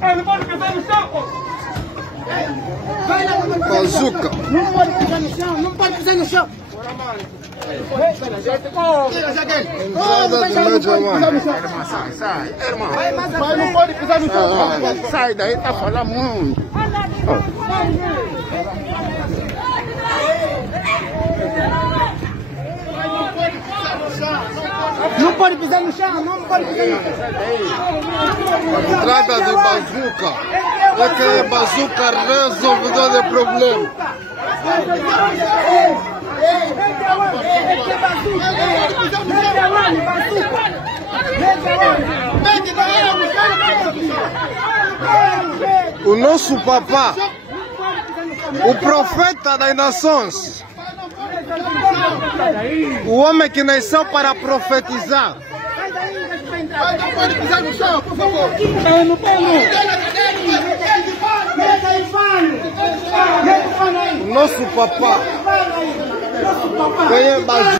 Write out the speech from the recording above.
Não pode pisar no chão, pô. Bazuca. Não pode pisar no chão, não pode pisar no chão. Entrada do Média One. Sai, irmão. Mas não pode pisar no chão. Sai daí, tá falando muito. Não pode pisar no chão, não pode pisar no chão. Entrada do Bazuca. É que é Bazuca resolvedor de problema. O nosso papá, o profeta das nações, o homem que nasceu para profetizar. Não pode pisar no chão, por favor. No pano. O nosso papá, quem é Bazuca?